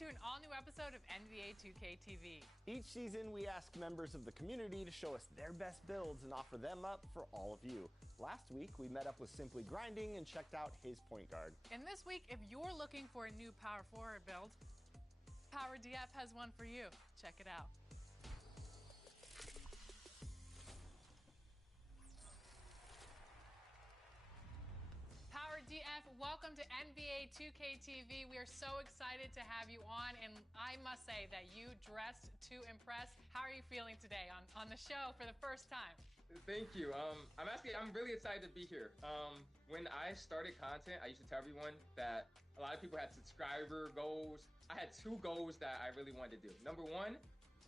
to an all-new episode of NBA 2K TV. Each season, we ask members of the community to show us their best builds and offer them up for all of you. Last week, we met up with Simply Grinding and checked out his point guard. And this week, if you're looking for a new power forward build, Power DF has one for you. Check it out. Power DF, welcome to NBA 2K TV. We are so excited to have you on, and I must say that you dressed to impress. How are you feeling today on the show for the first time? Thank you. I'm really excited to be here. When I started content, I used to tell everyone that a lot of people had subscriber goals. I had two goals that I really wanted to do. Number one,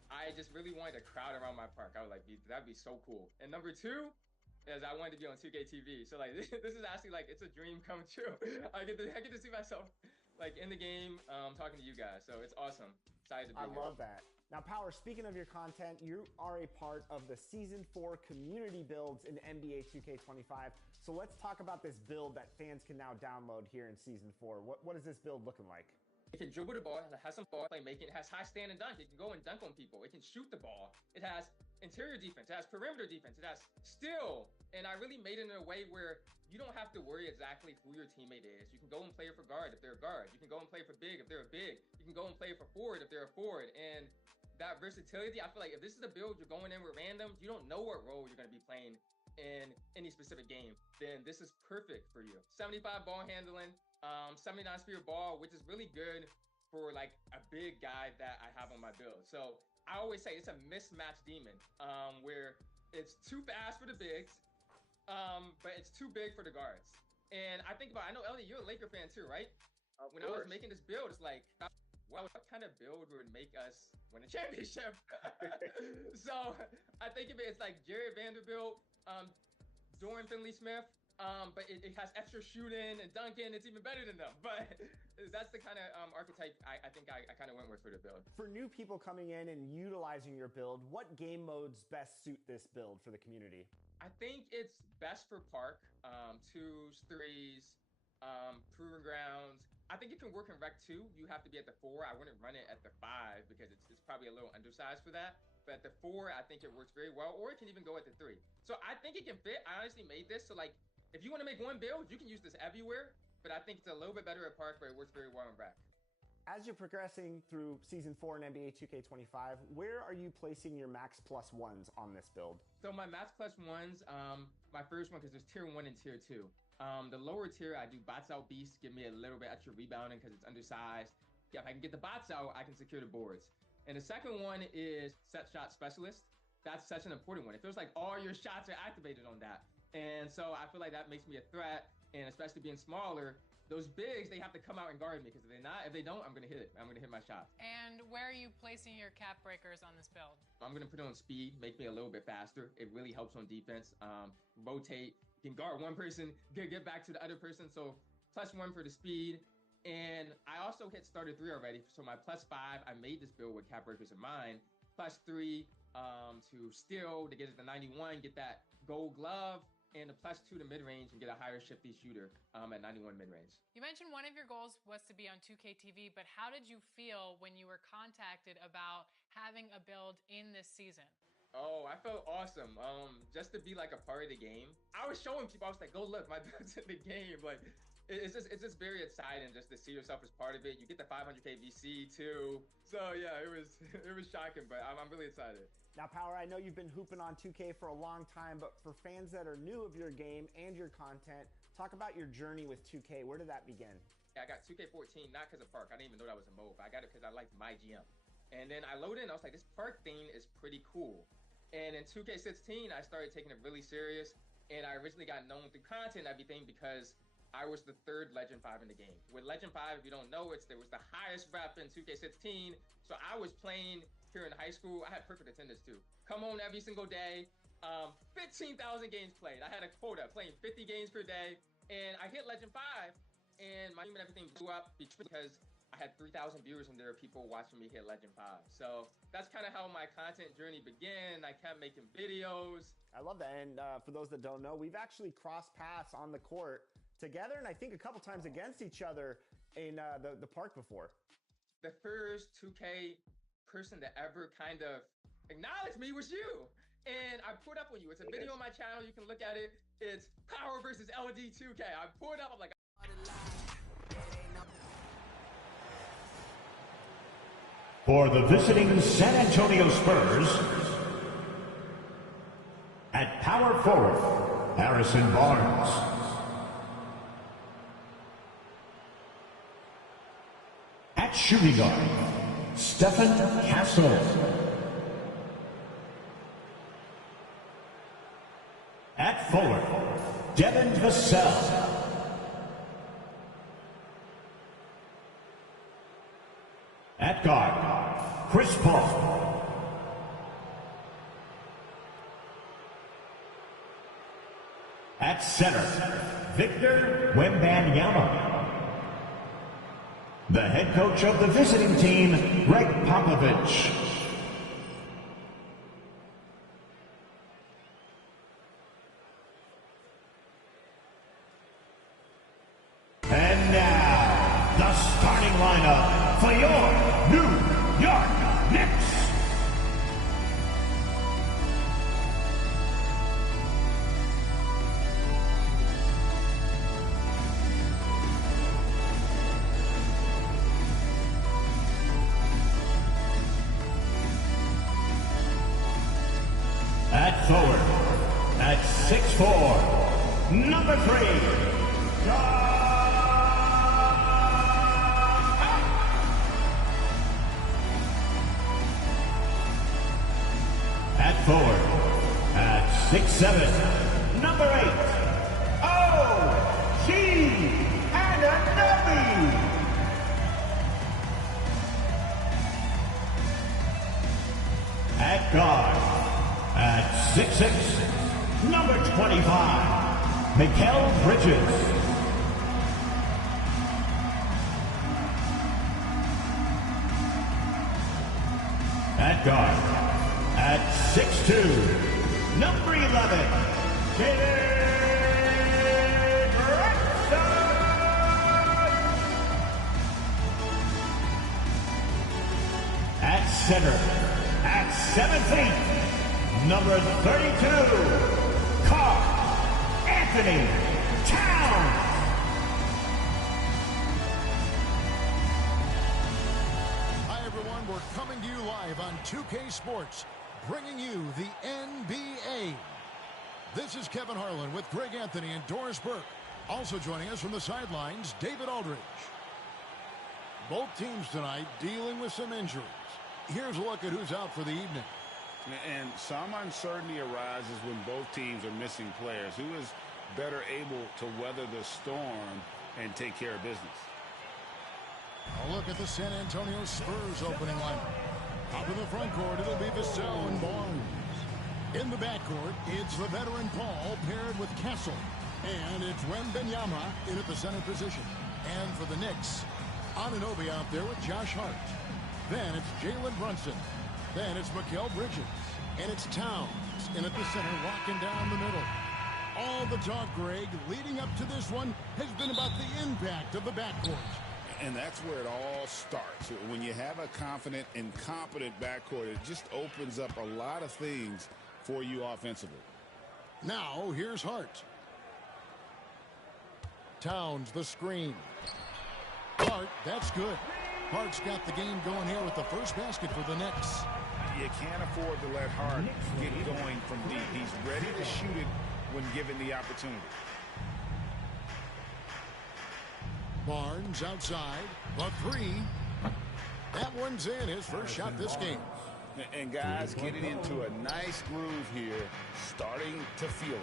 I just really wanted a crowd around my park. I was like, that'd be so cool. And number two, is I wanted to be on 2K TV. So like this is actually like it's a dream come true. I get to see myself like in the game talking to you guys. So it's awesome. Excited to be here. I love that. Now Power, speaking of your content, you are a part of the Season 4 community builds in NBA 2K25. So let's talk about this build that fans can now download here in Season 4. What is this build looking like? It can dribble the ball, it has some ball playmaking, it has high stand and dunk, it can go and dunk on people, it can shoot the ball, it has interior defense, it has perimeter defense, it has steal, and I really made it in a way where you don't have to worry exactly who your teammate is. You can go and play for guard if they're a guard, you can go and play for big if they're a big, you can go and play for forward if they're a forward, and that versatility, I feel like if this is a build you're going in with randoms, you don't know what role you're going to be playing in any specific game, then this is perfect for you. 75 ball handling, 79 speed of ball, which is really good for like a big guy that I have on my build. So I always say it's a mismatch demon, where it's too fast for the bigs, but it's too big for the guards. And I think about, I know Ellie, you're a Laker fan too, right? When I was making this build, it's like, what kind of build would make us win a championship? So I think of it, it's like Jared Vanderbilt, Dorian Finley-Smith, but it has extra shooting and dunking. It's even better than them. But that's the kind of archetype I think I kind of went with for the build. For new people coming in and utilizing your build, what game modes best suit this build for the community? I think it's best for park, 2s, 3s, proving grounds. I think it can work in Rec 2. You have to be at the 4. I wouldn't run it at the 5 because it's probably a little undersized for that. But at the 4, I think it works very well, or it can even go at the 3. So I think it can fit. I honestly made this so like, if you want to make one build, you can use this everywhere, but I think it's a little bit better at park, but it works very well in Rec. As you're progressing through Season 4 in NBA 2K25, where are you placing your max plus ones on this build? So my max plus ones, my first one, because there's tier 1 and tier 2. The lower tier, I do bots out beast, give me a little bit extra rebounding because it's undersized. Yeah, if I can get the bots out, I can secure the boards. And the second one is set shot specialist. That's such an important one. It feels like all your shots are activated on that. And so I feel like that makes me a threat, and especially being smaller, those bigs, they have to come out and guard me because if they don't, I'm gonna hit it. I'm gonna hit my shot. And where are you placing your cap breakers on this build? I'm gonna put it on speed, make me a little bit faster. It really helps on defense. Rotate, you can guard one person, get back to the other person. So +1 for the speed. And I also hit starter 3 already. So my +5, I made this build with cap breakers in mind. +3 to steal, to get it to 91, get that gold glove, and a +2 to mid-range and get a higher shifty shooter at 91 mid-range. You mentioned one of your goals was to be on 2K TV, but how did you feel when you were contacted about having a build in this season? Oh, I felt awesome. Just to be like a part of the game. I was showing people, I was like, go look, my build's in the game. Like, it's just very exciting just to see yourself as part of it. You get the 500K VC too. So yeah, it was shocking, but I'm really excited. Now Power, I know you've been hooping on 2K for a long time, but for fans that are new of your game and your content, talk about your journey with 2K. Where did that begin? I got 2K14, not because of park. I didn't even know that was a mode, but I got it because I liked my GM. And then I loaded in, I was like, this park thing is pretty cool. And in 2K16, I started taking it really serious. And I originally got known through content and everything because I was the 3rd Legend 5 in the game. With Legend 5, if you don't know, there was the highest rep in 2K16. So I was playing here in high school. I had perfect attendance too. Come on every single day. 15,000 games played. I had a quota, playing 50 games per day. And I hit Legend 5, and my team and everything blew up because I had 3,000 viewers and there were people watching me hit Legend 5. So that's kind of how my content journey began. I kept making videos. I love that. And for those that don't know, we've actually crossed paths on the court together, and I think a couple times against each other in the park before. the first 2K person to ever kind of acknowledge me was you. And I put up on you. It's a video on my channel. You can look at it. It's Power versus LD 2K. I pulled up. I'm like, for the visiting San Antonio Spurs, at power forward, Harrison Barnes. At shooting guard, Stephen Castle. At forward, Devin Vassell. At guard, Chris Paul. At center, Victor Wembanyama. The head coach of the visiting team, Greg Popovich. And now, the starting lineup for your New York Knicks. At forward, at 6'4", number 3, at forward, at 6'7", number 8, O.G. Anunoby. At guard, at 6'6", number 25, Mikal Bridges. At guard, at 6'2", number 11, Jalen Brunson. At center, at 7 feet, number 32, Karl Anthony Towns. Hi everyone, we're coming to you live on 2K Sports, bringing you the NBA. This is Kevin Harlan with Greg Anthony and Doris Burke. Also joining us from the sidelines, David Aldridge. Both teams tonight dealing with some injuries. Here's a look at who's out for the evening. And some uncertainty arises when both teams are missing players. Who is better able to weather the storm and take care of business? A look at the San Antonio Spurs opening lineup. Up in the front court, it'll be Vassell and Barnes. In the backcourt, it's the veteran Paul paired with Castle. And it's Wembanyama in at the center position. And for the Knicks, Anunoby out there with Josh Hart. Then it's Jalen Brunson. Then it's Mikal Bridges. And it's Towns in at the center, locking down the middle. All the talk, Greg, leading up to this one has been about the impact of the backcourt. And that's where it all starts. When you have a confident and competent backcourt, it just opens up a lot of things for you offensively. Now, here's Hart. Towns, the screen. Hart, that's good. Hart's got the game going here with the first basket for the Knicks. You can't afford to let Hart get going from deep. He's ready to shoot it when given the opportunity. Barnes outside, the three. That one's in, his first shot this game. And guys, getting into a nice groove here, starting to feel it.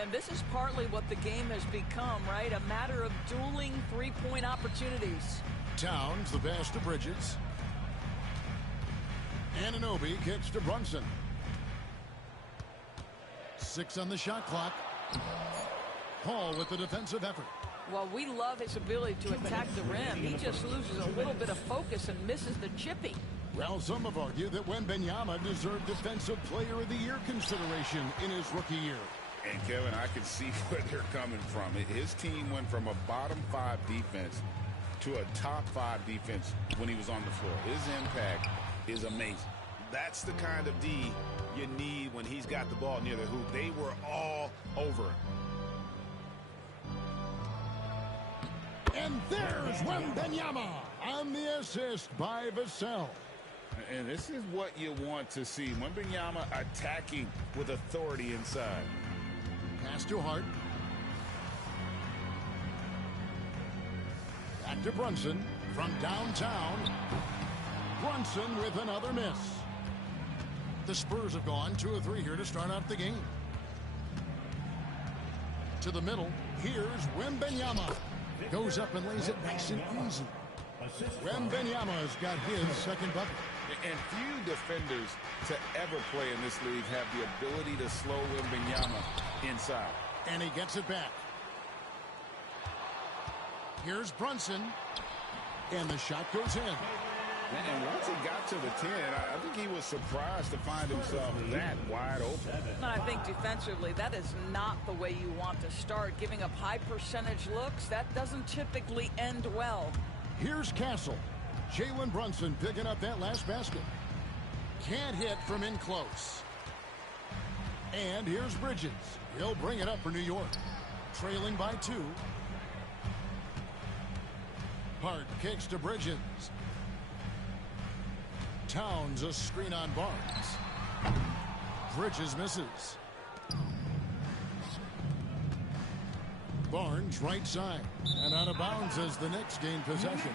And this is partly what the game has become, right? A matter of dueling three-point opportunities. Towns, the pass to Bridges. Anunoby kicks to Brunson. 6 on the shot clock. Paul with the defensive effort. Well, we love his ability to attack the rim. He just loses a little bit of focus and misses the chippy. Well, some have argued that Wembanyama deserved Defensive Player of the Year consideration in his rookie year. And, Kevin, I can see where they're coming from. His team went from a bottom 5 defense to a top 5 defense when he was on the floor. His impact is amazing. That's the kind of D you need when he's got the ball near the hoop. They were all over him. And there's Wembanyama on the assist by Vassell. And this is what you want to see. Wembanyama attacking with authority inside. Pass to Hart. Back to Brunson from downtown. Brunson with another miss. The Spurs have gone 2 of 3 here to start out the game. To the middle. Here's Wembanyama. Goes up and lays it nice and easy. Wembanyama's got his second bucket. And few defenders to ever play in this league have the ability to slow Wembanyama inside. And he gets it back. Here's Brunson. And the shot goes in. And once he got to the 10, I think he was surprised to find himself that wide open. And I think defensively, that is not the way you want to start. Giving up high percentage looks, that doesn't typically end well. Here's Castle. Jalen Brunson picking up that last basket. Can't hit from in close. And here's Bridges. He'll bring it up for New York. Trailing by 2. Hart kicks to Bridges. Towns a screen on Barnes. Bridges misses. Barnes right side. And out of bounds as the Knicks gain possession.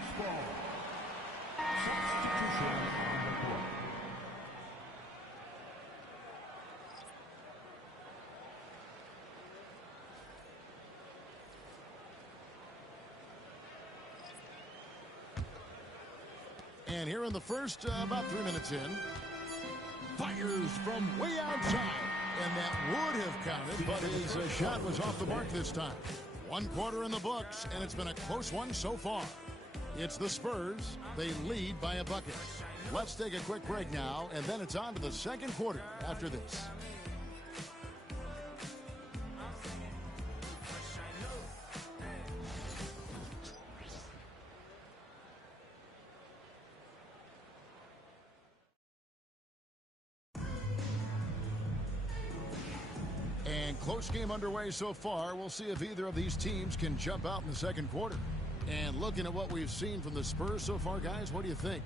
And here in the first, about 3 minutes in, fires from way outside. And that would have counted, but his shot was off the mark this time. 1 quarter in the books, and it's been a close one so far. It's the Spurs. They lead by a bucket. Let's take a quick break now, and then it's on to the second quarter after this. And close game underway so far. We'll see if either of these teams can jump out in the second quarter. And looking at what we've seen from the Spurs so far, guys, what do you think?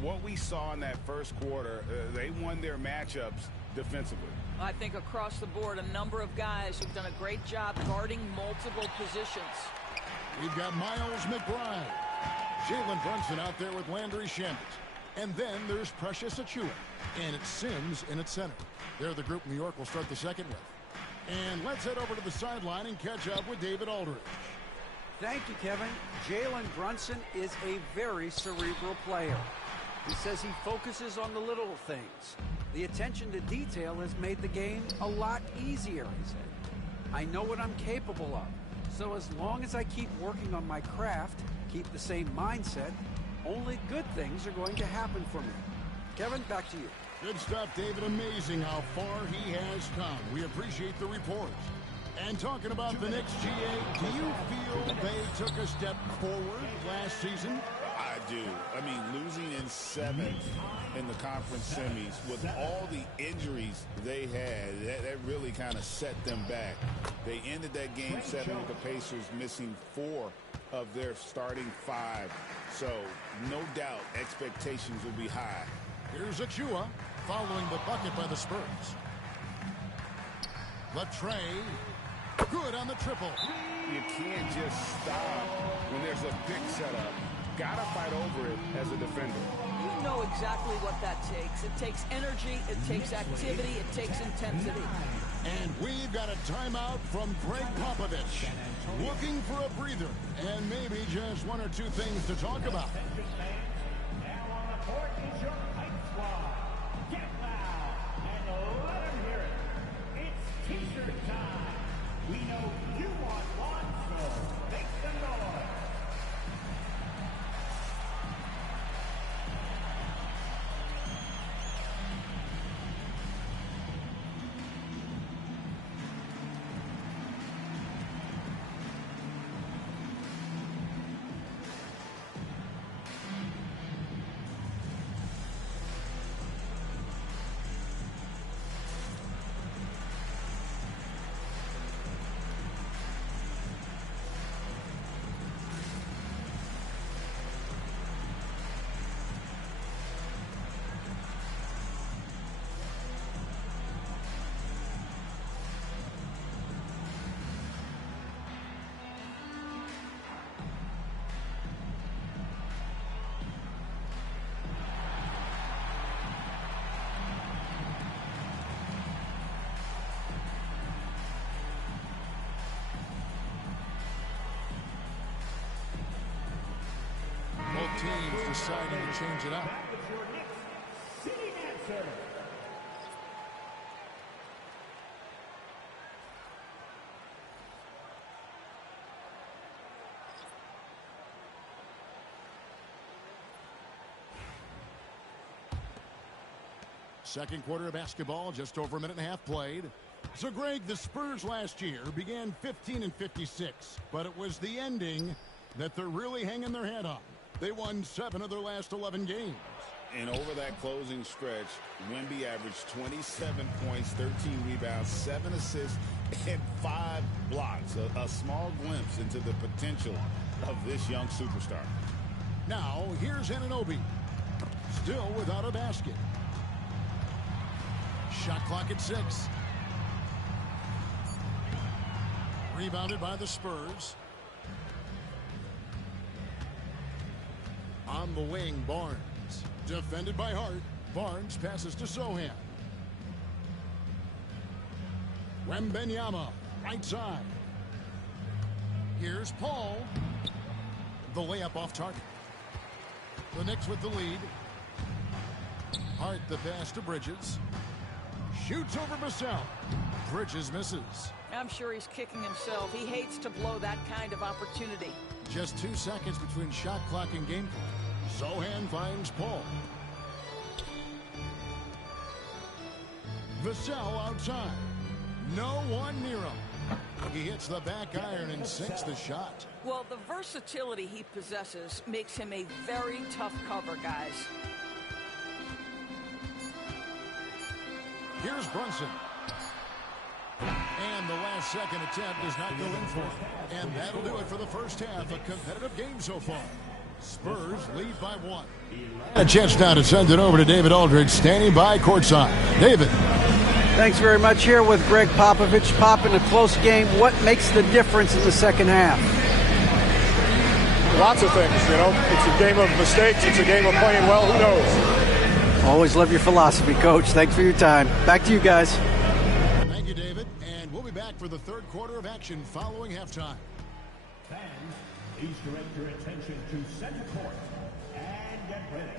What we saw in that first quarter, they won their matchups defensively. I think across the board, a number of guys who've done a great job guarding multiple positions. We've got Miles McBride. Jalen Brunson out there with Landry Shamet. And then there's Precious Achiuwa. And it's Sims in its center. They're the group New York will start the second with. And let's head over to the sideline and catch up with David Aldridge. Thank you, Kevin. Jalen Brunson is a very cerebral player. He says he focuses on the little things. The attention to detail has made the game a lot easier, he said. I know what I'm capable of. So as long as I keep working on my craft, keep the same mindset, only good things are going to happen for me. Kevin, back to you. Good stuff, David. Amazing how far he has come. We appreciate the report. And talking about the Knicks, GA, do you feel they took a step forward last season? I do. I mean, losing in 7 in the conference semis with all the injuries they had, that really kind of set them back. They ended that game 7 with the Pacers missing 4 of their starting 5. So, no doubt, expectations will be high. Here's Achiuwa following the bucket by the Spurs. Latrey, good on the triple. You can't just stop when there's a pick set up. Gotta fight over it as a defender. You know exactly what that takes. It takes energy, it takes activity, it takes intensity. And we've got a timeout from Greg Popovich. Looking for a breather and maybe just 1 or 2 things to talk about. Now on the court is your hype squad. Get loud and let them hear it. It's t-shirt time. We know you want one, so make some noise. teams deciding to change it up. That was your Knicks sitting answer. Second quarter of basketball, just over a minute and a half played. So, Greg, the Spurs last year began 15-56, but it was the ending that they're really hanging their head on. They won 7 of their last 11 games. And over that closing stretch, Wemby averaged 27 points, 13 rebounds, 7 assists, and 5 blocks. A small glimpse into the potential of this young superstar. Now, here's Anunoby. Still without a basket. Shot clock at 6. Rebounded by the Spurs. On the wing, Barnes. Defended by Hart. Barnes passes to Sohan. Wembanyama, right side. Here's Paul. The layup off target. The Knicks with the lead. Hart the pass to Bridges. Shoots over Vassell. Bridges misses. I'm sure he's kicking himself. He hates to blow that kind of opportunity. Just 2 seconds between shot clock and game clock. Sohan finds Paul. Vassell outside. No one near him. He hits the back iron and sinks the shot. Well, the versatility he possesses makes him a very tough cover, guys. Here's Brunson. And the last second attempt does not go in for him. And that'll do it for the first half. A competitive game so far. Spurs lead by 1. A chance now to send it over to David Aldridge, standing by courtside. David. Thanks very much. Here with Greg Popovich. Pop, in a close game, what makes the difference in the second half? Lots of things, you know. It's a game of mistakes. It's a game of playing well. Who knows? Always love your philosophy, Coach. Thanks for your time. Back to you guys. Thank you, David. And we'll be back for the third quarter of action following halftime. Fans, please direct your attention to center court and get ready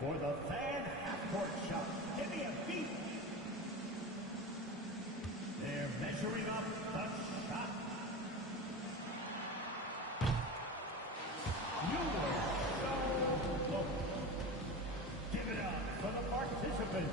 for the fan half-court shot. Give me a beat. They're measuring up the shot. You were so close. Give it up for the participants.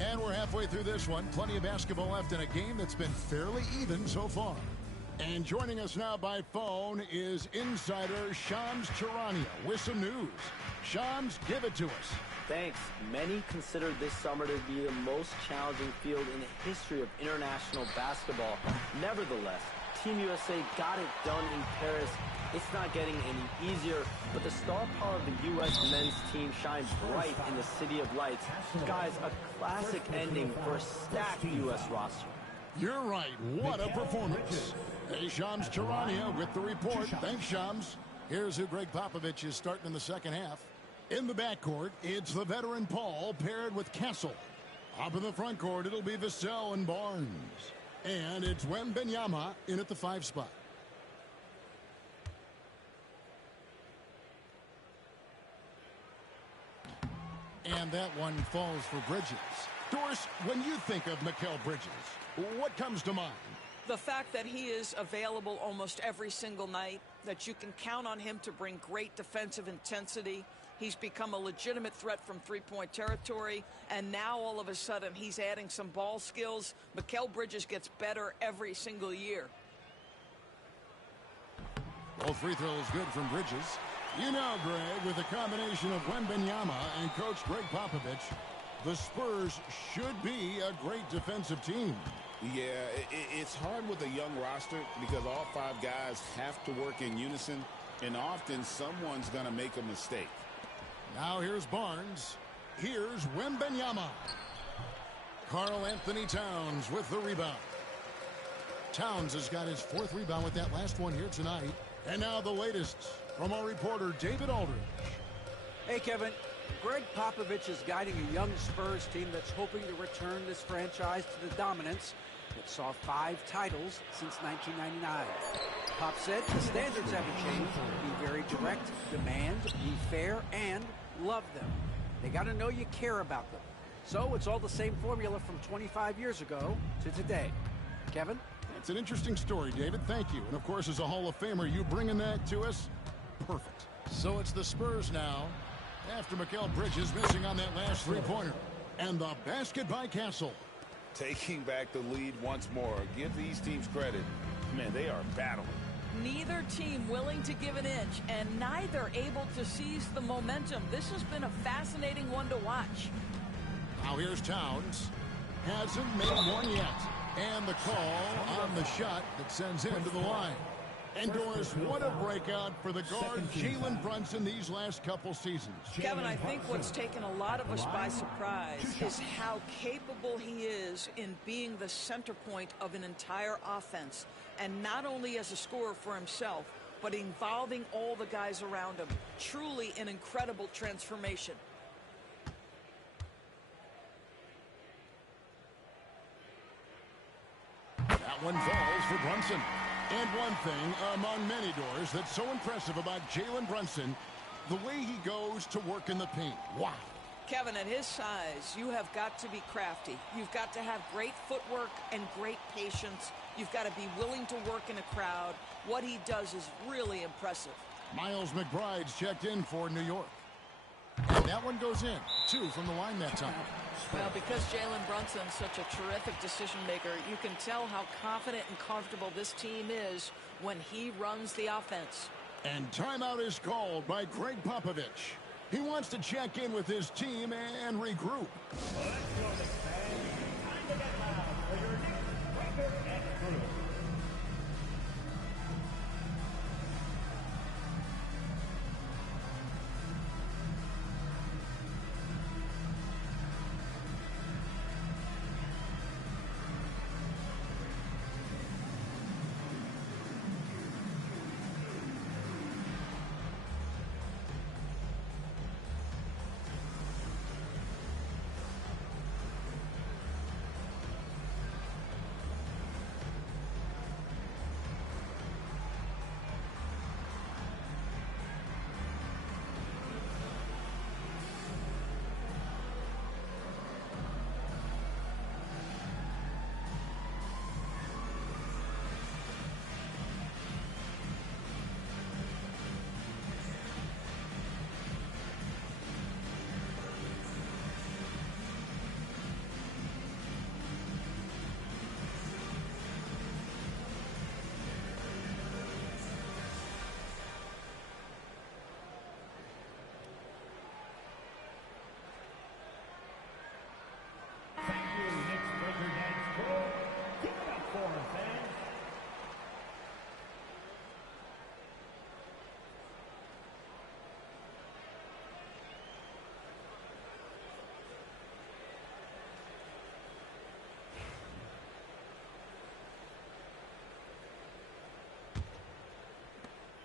And we're halfway through this one. Plenty of basketball left in a game that's been fairly even so far. And joining us now by phone is insider Shams Charania with some news. Shams, give it to us. Thanks. Many consider this summer to be the most challenging field in the history of international basketball. Nevertheless, Team USA got it done in Paris. It's not getting any easier, but the star power of the U.S. men's team shines bright in the City of Lights. Guys, a classic ending for a stacked U.S. roster. You're right. What a performance. Hey, Shams Charania with the report. Thanks, Shams. Here's who Greg Popovich is starting in the second half. In the backcourt, it's the veteran Paul paired with Castle. Up in the front court, it'll be Vassell and Barnes. And it's Wembanyama in at the 5 spot. And that one falls for Bridges. Doris, when you think of Mikal Bridges, what comes to mind? The fact that he is available almost every single night, that you can count on him to bring great defensive intensity, He's become a legitimate threat from three-point territory, and now all of a sudden he's adding some ball skills. Mikal Bridges gets better every single year. Both free throws good from Bridges. You know, Greg, with a combination of Wembanyama and Coach Greg Popovich, the Spurs should be a great defensive team. Yeah, it's hard with a young roster because all 5 guys have to work in unison, and often someone's going to make a mistake. Now here's Barnes. Here's Wembanyama. Karl Anthony Towns with the rebound. Towns has got his 4th rebound with that last one here tonight. And now the latest from our reporter, David Aldridge. Hey, Kevin. Greg Popovich is guiding a young Spurs team that's hoping to return this franchise to the dominance that saw 5 titles since 1999. Pop said the standards haven't changed. Be very direct, demand, be fair, and love them. They got to know you care about them. So it's all the same formula from 25 years ago to today. Kevin? It's an interesting story, David. Thank you. And, of course, as a Hall of Famer, you bringing that to us? Perfect. So it's the Spurs now, after Mikal Bridges missing on that last three-pointer. And the basket by Castle. Taking back the lead once more. Give these teams credit. Man, they are battling. Neither team willing to give an inch, and neither able to seize the momentum. This has been a fascinating one to watch. Now here's Towns. Hasn't made one yet. And the call on the shot that sends him to the line. And Doris, what a breakout for the guard Jalen Brunson these last couple seasons. Kevin, I think what's taken a lot of us by surprise is how capable he is in being the center point of an entire offense. And not only as a scorer for himself, but involving all the guys around him. Truly an incredible transformation. That one falls for Brunson. And one thing among many, Doors, that's so impressive about Jalen Brunson, the way he goes to work in the paint. Wow. Kevin, at his size, you have got to be crafty. You've got to have great footwork and great patience. You've got to be willing to work in a crowd. What he does is really impressive. Miles McBride's checked in for New York. And that one goes in. 2 from the line that time. Well, because Jalen Brunson's such a terrific decision maker, you can tell how confident and comfortable this team is when he runs the offense. And timeout is called by Greg Popovich. He wants to check in with his team and regroup. Let's go, Knicks fans. Time to get loud for your Knicks record and crew.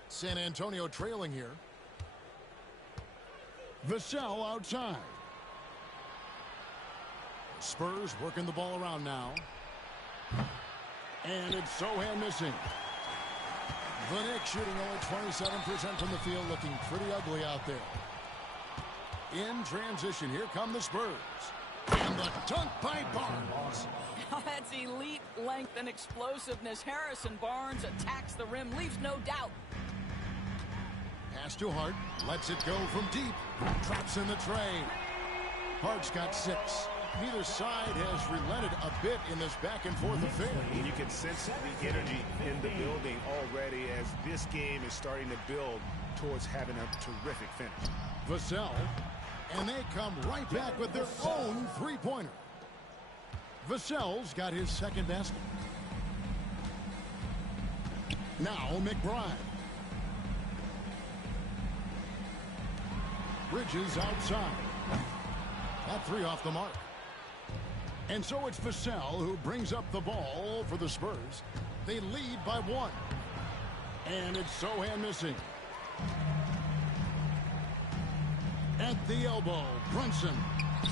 San Antonio trailing here. Vassell outside. Spurs working the ball around now. And it's Sohan missing. The Knicks shooting only 27% from the field, looking pretty ugly out there. In transition, here come the Spurs. And the dunk by Barnes. That's elite length and explosiveness. Harrison Barnes attacks the rim, leaves no doubt. Pass to Hart. Lets it go from deep. Drops in the tray. Hart's got 6. Neither side has relented a bit in this back-and-forth affair. And you can sense the energy in the building already as this game is starting to build towards having a terrific finish. Vassell, and they come right back with their own three-pointer. Vassell's got his second basket. Now McBride. Bridges outside. That 3 off the mark. And so it's Vassell who brings up the ball for the Spurs. They lead by 1. And it's Sohan missing. At the elbow, Brunson.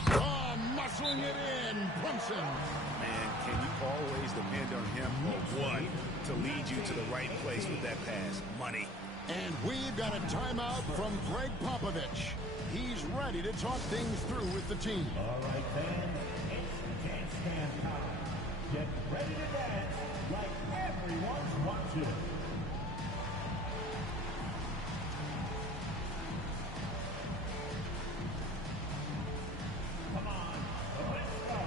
Oh, muscling it in, Brunson. Man, can you always depend on him or what to lead you to the right place with that pass? Money. And we've got a timeout from Greg Popovich. He's ready to talk things through with the team. All right, fans, it's dance cam time. Get ready to dance like everyone's watching. Come on, let's go.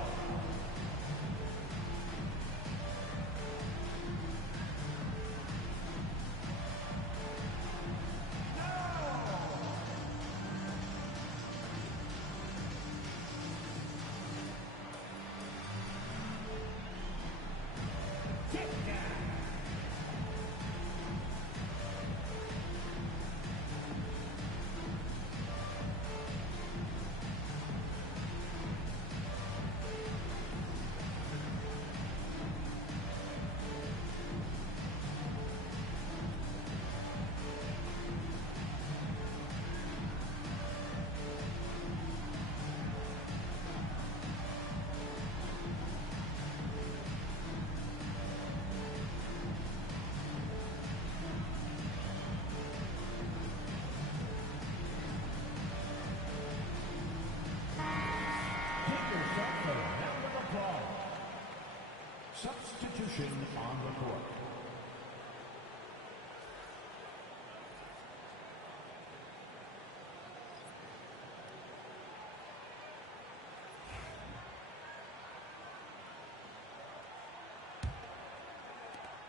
Substitution on the court.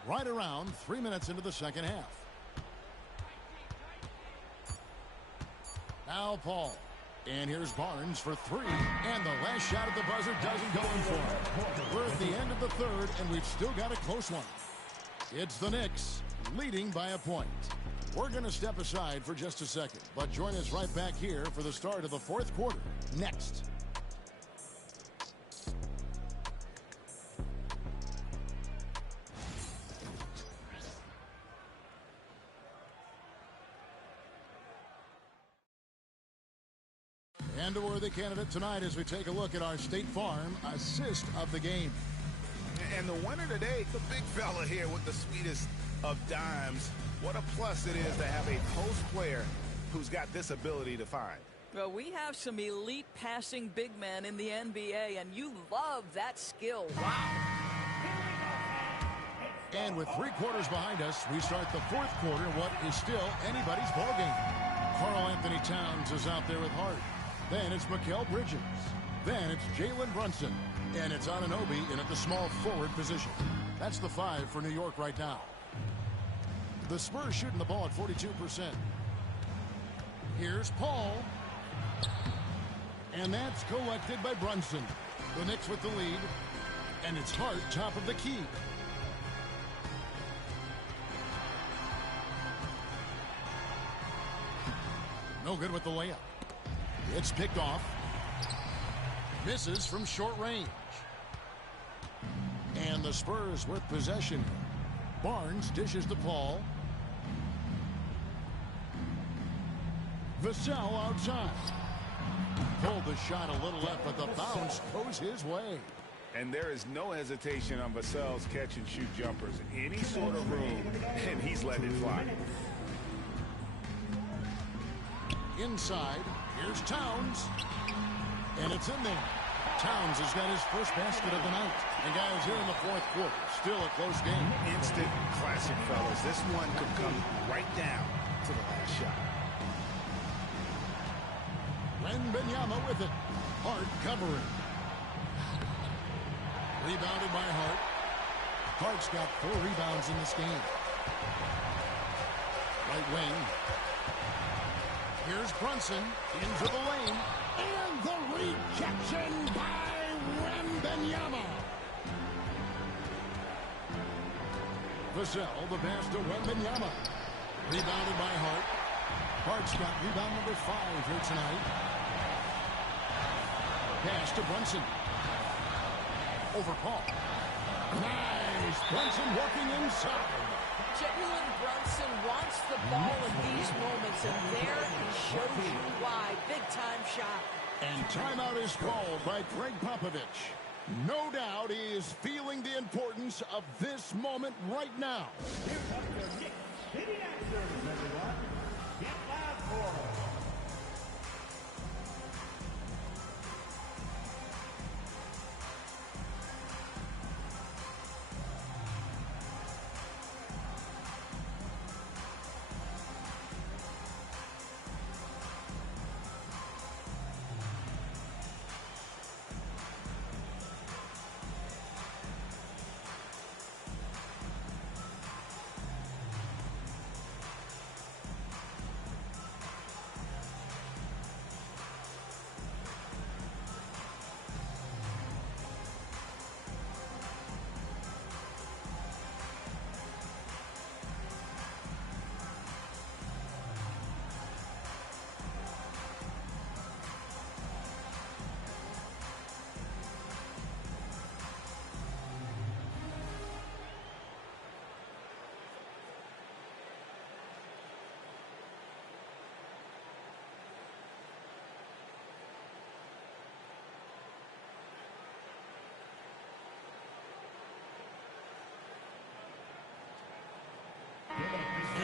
Right around 3 minutes into the second half. Now Paul. And here's Barnes for 3. And the last shot at the buzzer doesn't go in for him. We're at the end of the third, and we've still got a close one. It's the Knicks leading by a point. We're going to step aside for just a second, but join us right back here for the start of the fourth quarter next. And a worthy candidate tonight as we take a look at our State Farm assist of the game. And the winner today, the big fella here with the sweetest of dimes. What a plus it is to have a post player who's got this ability to find. Well, we have some elite passing big men in the NBA, and you love that skill. Wow. And with 3 quarters behind us, we start the fourth quarter, what is still anybody's ballgame. Karl Anthony Towns is out there with Hart. Then it's Mikal Bridges. Then it's Jalen Brunson. And it's Anunoby in at the small forward position. That's the 5 for New York right now. The Spurs shooting the ball at 42%. Here's Paul. And that's collected by Brunson. The Knicks with the lead. And it's Hart top of the key. No good with the layup. It's picked off. Misses from short range. And the Spurs with possession. Barnes dishes to Paul. Vassell outside. Pulled the shot a little left, but the bounce goes his way. And there is no hesitation on Vassell's catch-and-shoot jumpers. Any sort of room, and he's letting it fly. Inside, here's Towns. And it's in there. Towns has got his first basket of the night. And guys, here in the fourth quarter, still a close game. Instant classic, fellas. This one could come right down to the last shot. Wembanyama with it. Hart covering. Rebounded by Hart. Hart's got 4 rebounds in this game. Right wing. Here's Brunson into the lane. And the rejection by Wembanyama. Vassell, the pass to Wembanyama. Rebounded by Hart. Hart's got rebound number 5 here tonight. Pass to Brunson. Over Paul. Nice. Brunson working inside. Jalen Brunson wants the ball in these moments, and there he shows you why. Big-time shot. And timeout is called by Greg Popovich. No doubt he is feeling the importance of this moment right now. Here comes your Knicks City Axers, everyone. Get loud for them.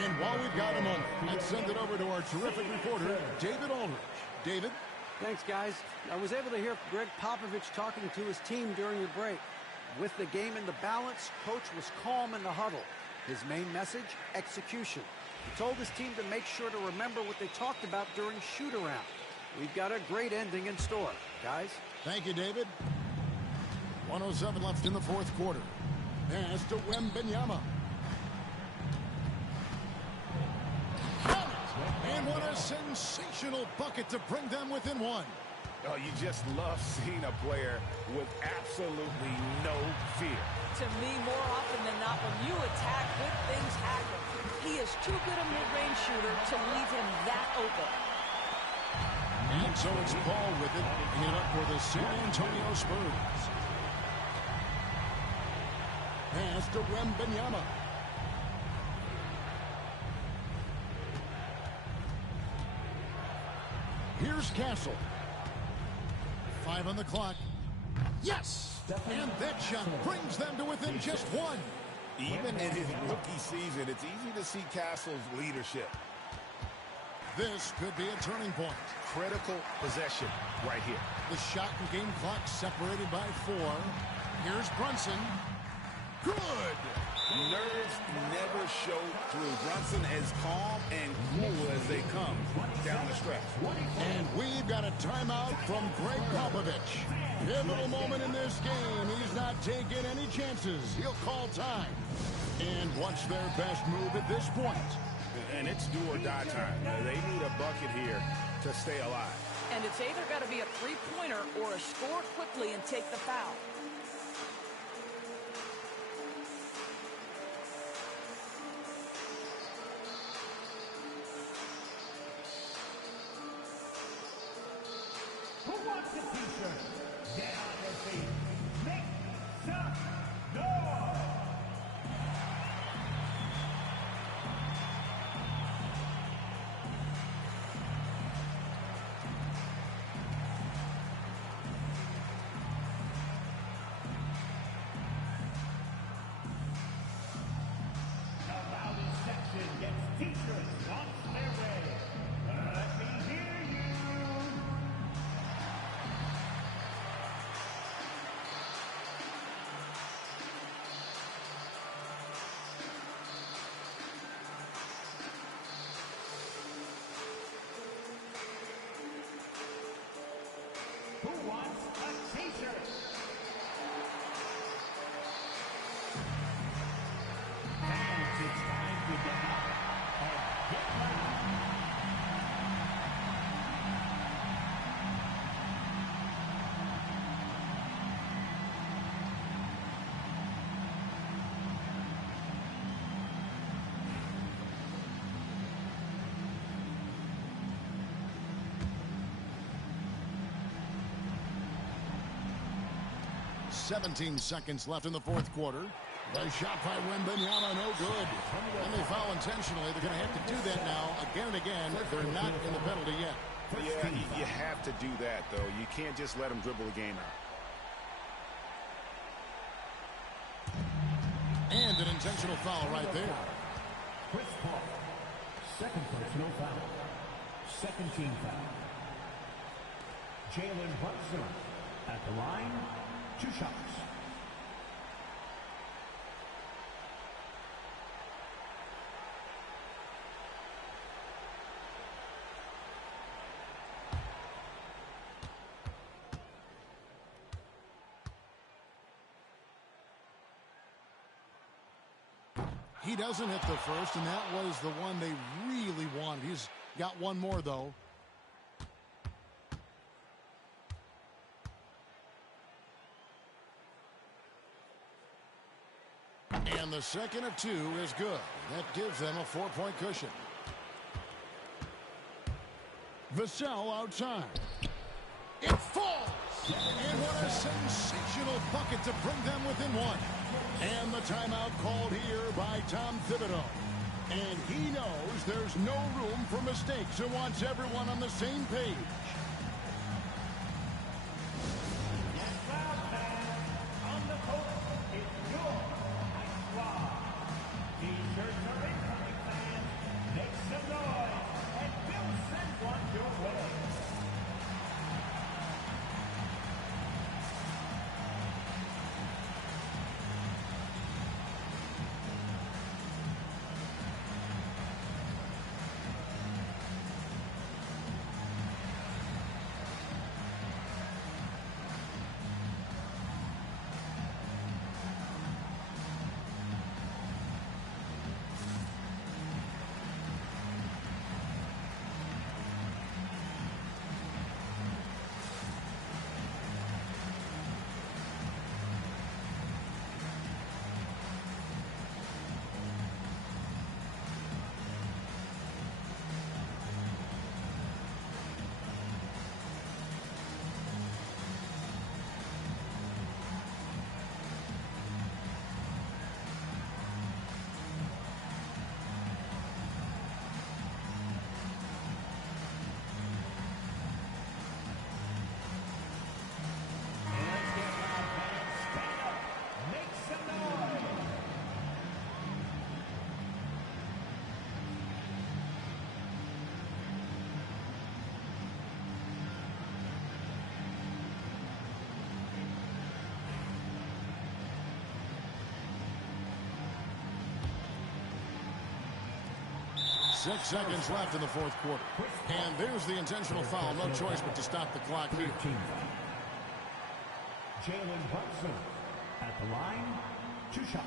And while we've got a moment, let's send it over to our terrific reporter, David Aldridge. David? Thanks, guys. I was able to hear Greg Popovich talking to his team during the break. With the game in the balance, Coach was calm in the huddle. His main message, execution. He told his team to make sure to remember what they talked about during shoot-around. We've got a great ending in store, guys. Thank you, David. 1:07 left in the fourth quarter. Pass to Wembanyama. And what a sensational bucket to bring them within 1. Oh, you just love seeing a player with absolutely no fear. To me, more often than not, when you attack, good things happen. He is too good a mid-range shooter to leave him that open. And so it's Paul with it, bringing it up for the San Antonio Spurs. Pass to Wembanyama. Here's Castle. 5 on the clock. Yes! And that shot brings them to within just 1. Even in his rookie season, it's easy to see Castle's leadership. This could be a turning point. Critical possession right here. The shot and game clock separated by 4. Here's Brunson. Good! Nerves never show through. Brunson as calm and cool as they come down the stretch. And we've got a timeout from Greg Popovich. Pivotal moment in this game. He's not taking any chances. He'll call time. And what's their best move at this point? And it's do or die time. They need a bucket here to stay alive. And it's either got to be a three-pointer or a score quickly and take the foul. Who wants a t-shirt? Get on your feet. Make some noise! The loudest section gets t-shirts on their way. Let me hear you! Who wants a t-shirt? Fans, it's time to get up and get loud. "17 seconds left in the fourth quarter. The shot by Wembanyama, no good. And they foul intentionally. They're going to have to do that now again and again. They're not in the penalty yet. Yeah, you have to do that, though. You can't just let them dribble the game out. And an intentional foul right there. Chris Paul, second personal foul. Second team foul. Jalen Brunson at the line, 2 shots. He doesn't hit the first, and that was the one they really wanted. He's got one more, though. And the second of 2 is good. That gives them a 4-point cushion. Vassell outside. It falls! And what a sensational bucket to bring them within 1. And the timeout called here by Tom Thibodeau. And he knows there's no room for mistakes and wants everyone on the same page. On the court, it's your squad. T-shirts are incoming, fans. Make some noise, and we'll send one your way. Six seconds left in the fourth quarter. And there's the intentional foul. No choice but to stop the clock here. Jalen Brunson at the line, 2 shots.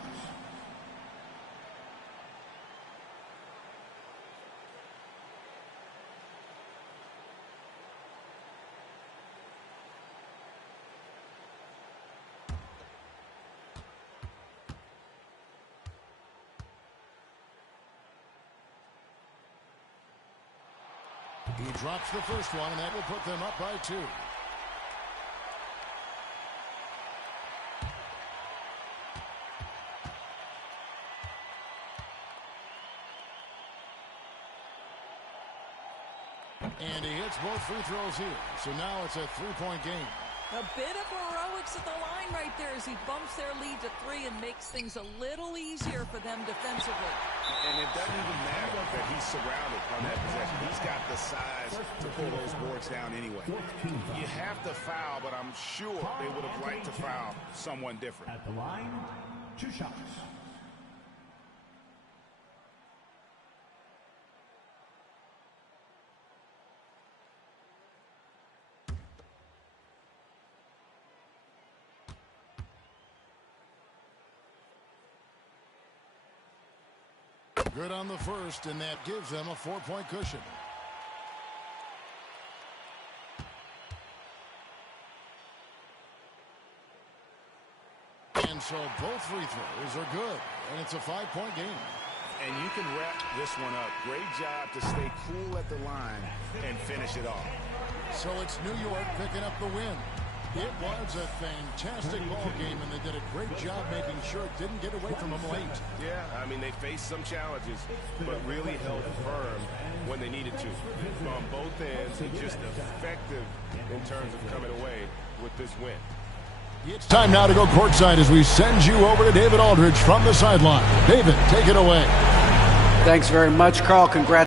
He drops the first one, and that will put them up by 2. And he hits both free throws here. So now it's a 3-point game. A bit of heroics at the line right there as he bumps their lead to 3 and makes things a little easier for them defensively. And it doesn't even matter that he's surrounded on that possession. He's got the size to pull those boards down anyway. You have to foul, but I'm sure they would have liked to foul someone different. At the line, 2 shots. Good on the first, and that gives them a 4-point cushion. And so both free throws are good, and it's a 5-point game. And you can wrap this one up. Great job to stay cool at the line and finish it off. So it's New York picking up the win. It was a fantastic ball game, and they did a great job making sure it didn't get away from them late. Yeah, I mean, they faced some challenges, but really held firm when they needed to. On both ends, and just effective in terms of coming away with this win. It's time now to go courtside as we send you over to David Aldridge from the sideline. David, take it away. Thanks very much, Carl. Congrats.